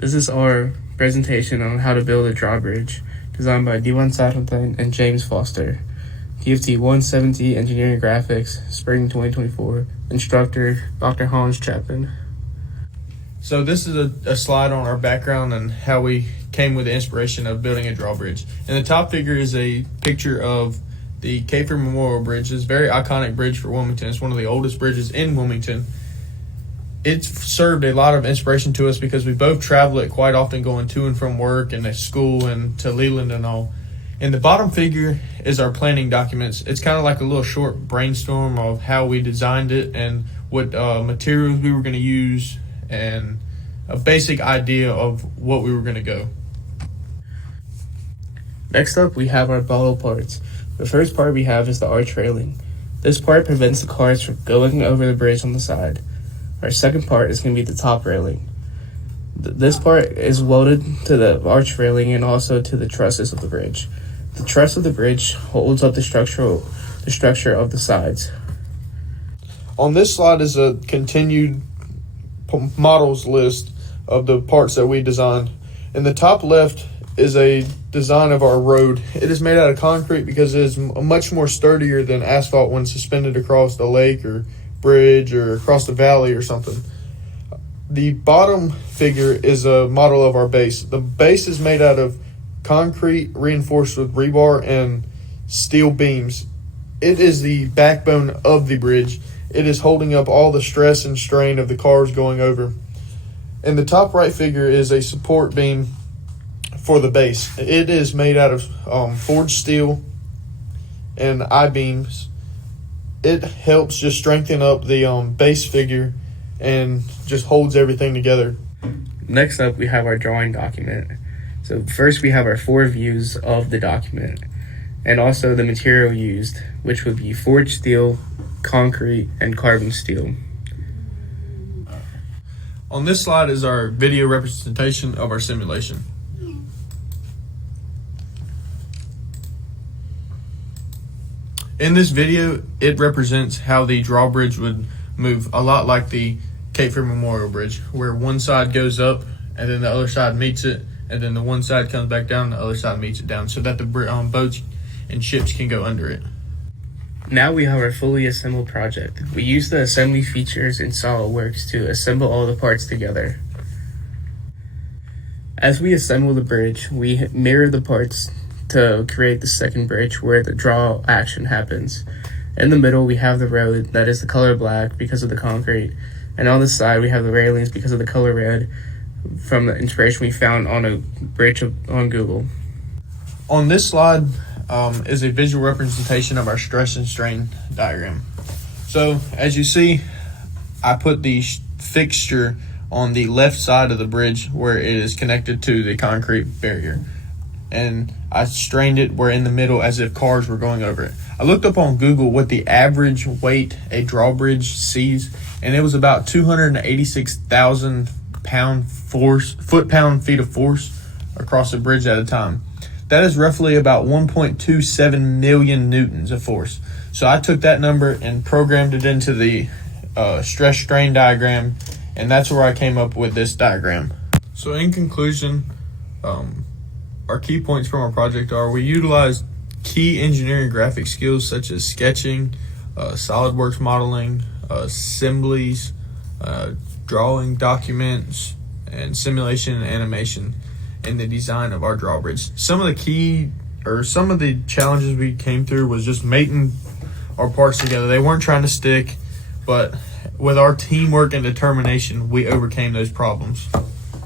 This is our presentation on how to build a drawbridge, designed by D170 and James Foster. DFT170 Engineering Graphics, Spring 2024. Instructor, Dr. Hans Chapman. So this is a slide on our background and how we came with the inspiration of building a drawbridge. And the top figure is a picture of the Kafer Memorial Bridge. It's a very iconic bridge for Wilmington. It's one of the oldest bridges in Wilmington. It's served a lot of inspiration to us because we both travel it quite often, going to and from work and at school and to Leland and all. And the bottom figure is our planning documents. It's kind of like a little short brainstorm of how we designed it and what materials we were going to use and a basic idea of what we were going to go. Next up, we have our bottle parts. The first part we have is the arch railing. This part prevents the cars from going over the bridge on the side. Our second part is going to be the top railing. This part is welded to the arch railing and also to the trusses of the bridge. The truss of the bridge holds up the structure of the sides. On this slide is a continued models list of the parts that we designed. In the top left is a design of our road. It is made out of concrete because it is much more sturdier than asphalt when suspended across the lake or bridge or across the valley or something. The bottom figure is a model of our base. The base is made out of concrete reinforced with rebar and steel beams. It is the backbone of the bridge. It is holding up all the stress and strain of the cars going over. And the top right figure is a support beam for the base. It is made out of forged steel and I-beams. It helps just strengthen up the base figure and just holds everything together. Next up, we have our drawing document. So first we have our 4 views of the document and also the material used, which would be forged steel, concrete, and carbon steel. On this slide is our video representation of our simulation. In this video, it represents how the drawbridge would move, a lot like the Kafer Memorial Bridge, where one side goes up and then the other side meets it, and then the one side comes back down and the other side meets it down, so that the boats and ships can go under it. Now we have our fully assembled project. We use the assembly features in SolidWorks to assemble all the parts together. As we assemble the bridge, we mirror the parts to create the second bridge where the draw action happens. In the middle, we have the road that is the color black because of the concrete, and on the side we have the railings because of the color red from the inspiration we found on a bridge on Google. On this slide is a visual representation of our stress and strain diagram. So as you see, I put the fixture on the left side of the bridge where it is connected to the concrete barrier, and I strained it where in the middle as if cars were going over it. I looked up on Google what the average weight a drawbridge sees, and it was about 286,000 foot-pound feet of force across the bridge at a time. That is roughly about 1.27 million newtons of force. So I took that number and programmed it into the stress strain diagram, and that's where I came up with this diagram. So in conclusion, our key points from our project are: we utilized key engineering graphic skills such as sketching, SolidWorks modeling, assemblies, drawing documents, and simulation and animation in the design of our drawbridge. Some of the challenges we came through was just mating our parts together. They weren't trying to stick, but with our teamwork and determination, we overcame those problems.